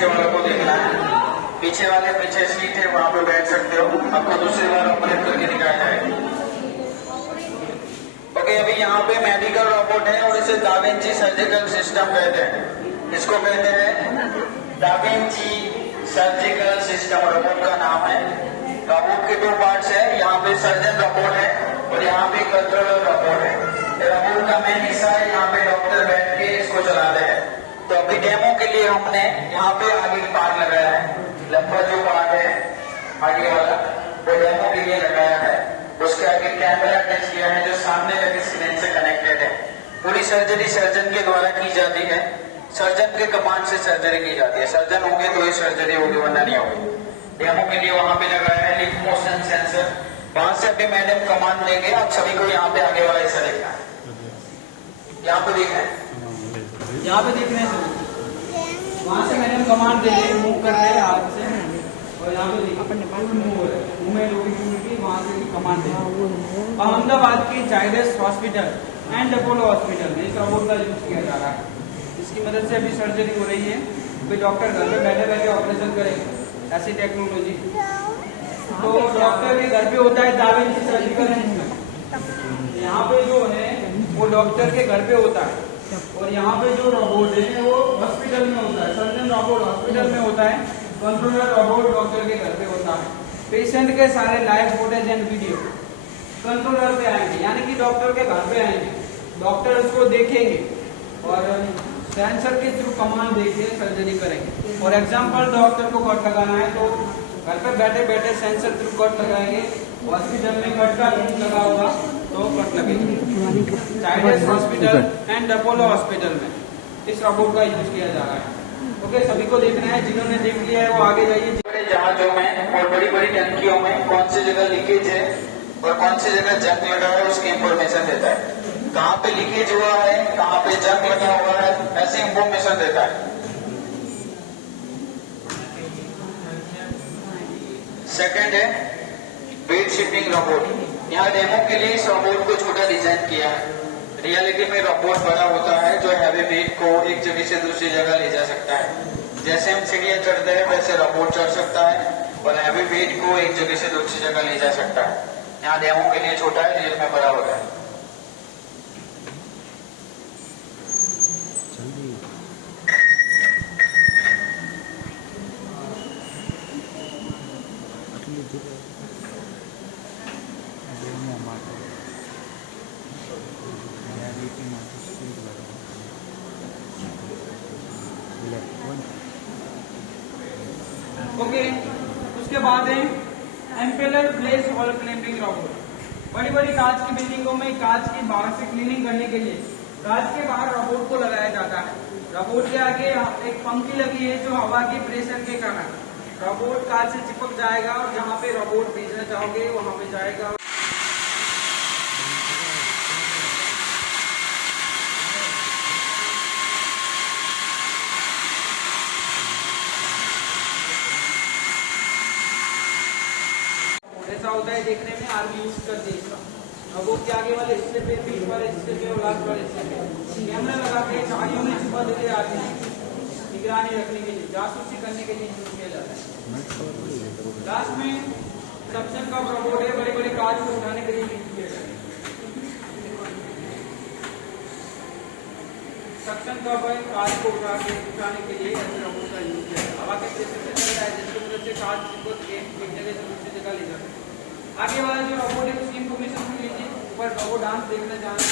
पीछे वालों को देखना है। पीछे वाले पीछे सीट है, वहां पे बैठ सकते हो। आपको दूसरी बार ऑपरेट करके दिखाया जाएगा। ओके, अभी यहाँ पे मेडिकल रोबोट है और इसे दा विंची सर्जिकल सिस्टम कहते हैं। इसको कहते हैं da Vinci surgical system, robot का नाम है। रोबोट के दो पार्ट्स है, यहाँ पे सर्जन रोबोट है और यहाँ पे कंट्रोलर रोबोट है। रोबोट का मेन हिस्सा है, यहाँ पे डॉक्टर बैठ के इसको चलाते हैं। तो अभी डेमो के लिए हमने यहाँ पे आगे पार्ट लगाया है, लंबा जो पार्ट है आगे वाला वो डेमो के लिए लगाया है। उसके आगे कैमरा अटैच किया है जो सामने लगे स्क्रीन से कनेक्टेड है। पूरी सर्जरी सर्जन के द्वारा की जाती है, सर्जन के कमांड से सर्जरी की जाती है। सर्जन होंगे तो ही सर्जरी होगी, वरना नहीं होगी। डेमो के लिए वहां पे लगाया है लिफ्ट मोशन सेंसर। वहां से अभी मैडम कमांड देंगे, आप सभी को यहाँ पे आगे वाला हिस्सा देखना है। यहाँ पे देखना है, यहाँ पे देख रहे हैं। वहाँ से मैडम कमांड दे रहे, मूव कर रहे हैं हाथ से, और यहाँ पे वहाँ से भी कमांड दे रहे। अहमदाबाद की Zydus hospital and Apollo hospital में इस रोबोट का यूज किया जा रहा है। इसकी मदद से अभी सर्जरी हो रही है। अभी डॉक्टर घर पे बैठे बैठे ऑपरेशन करेंगे, ऐसी टेक्नोलॉजी। तो डॉक्टर के घर पे होता है दा विंची सर्जिकल सिस्टम। यहाँ पे जो है वो डॉक्टर के घर पे होता है, और यहाँ पे जो रोबोट है वो हॉस्पिटल में होता है। सर्जन रोबोट हॉस्पिटल में होता है, कंट्रोलर रोबोट डॉक्टर के घर पे होता है। पेशेंट के सारे live footage and video controller पे आएंगे, यानी कि डॉक्टर के घर पे आएंगे। डॉक्टर उसको देखेंगे और सेंसर के थ्रू कमांड देके सर्जरी करेंगे। फॉर एग्जाम्पल डॉक्टर को कट लगाना है तो घर पे बैठे बैठे सेंसर थ्रू कट लगाएंगे। हॉस्पिटल में कट का लगा होगा तो कट लगेगी। Zydus hospital and Apollo hospital में इस रोबोट का यूज किया जा रहा है। ओके, सभी को देखना है, जिन्होंने देख लिया है वो आगे जाइए। बड़े जहाजों में और बड़ी बड़ी टंकियों में कौन सी जगह लीकेज है और कौन सी जगह जंग लगा है उसकी इंफॉर्मेशन देता है। कहाँ पे लीकेज हुआ है, कहाँ पे जंग लगा हुआ है, ऐसी इंफॉर्मेशन देता है। सेकंड है वेट शिफ्टिंग रोबोट। यहाँ डेमो के लिए इस रोबोट को छोटा डिजाइन किया है। रियलिटी में रोबोट बड़ा होता है जो हैवी वेट को एक जगह से दूसरी जगह ले जा सकता है। जैसे हम सीढ़ियां चढ़ते हैं वैसे रोबोट चढ़ सकता है और हैवी वेट को एक जगह से दूसरी जगह ले जा सकता है। यहाँ डेमो के लिए छोटा है, रियल में बड़ा होता है। ओके, उसके बाद है impeller Blaze wall cleaning robot. बड़ी बड़ी कांच की बिल्डिंगों में कांच की बाहर से क्लीनिंग करने के लिए कांच के बाहर रोबोट को लगाया जाता है। रोबोट के आगे एक पंखी लगी है जो हवा के प्रेशर के कारण रोबोट कांच से चिपक जाएगा और जहाँ पे रोबोट भेजना चाहोगे वहां पे जाएगा। ऐसा होता है देखने में, आर्मी यूज करते हैं इसका। रोबोट के आगे वाले हिस्से पे, पीठ वाले हिस्से पे और लास्ट वाले हिस्से पे कैमरा लगा के झाड़ियों में छुपा देते आते हैं, निगरानी रखने के लिए, जासूसी करने के लिए यूज किया जाता है। लास्ट में सक्शन कप रोबोट है, बड़े बड़े कांच को उठाने के लिए यूज किया जाता है। सक्शन कप है, कांच को उठाने के लिए ऐसे रोबोट का यूज किया जाता है। हवा के प्रेशर से चलता है जिसकी वजह से कांच को एक जगह से दूसरी जगह ले जाता है। आगे वाला जो रोबोट है उसकी इंफॉर्मेशन भी लीजिए। ऊपर रोबोट डांस देखना चाहें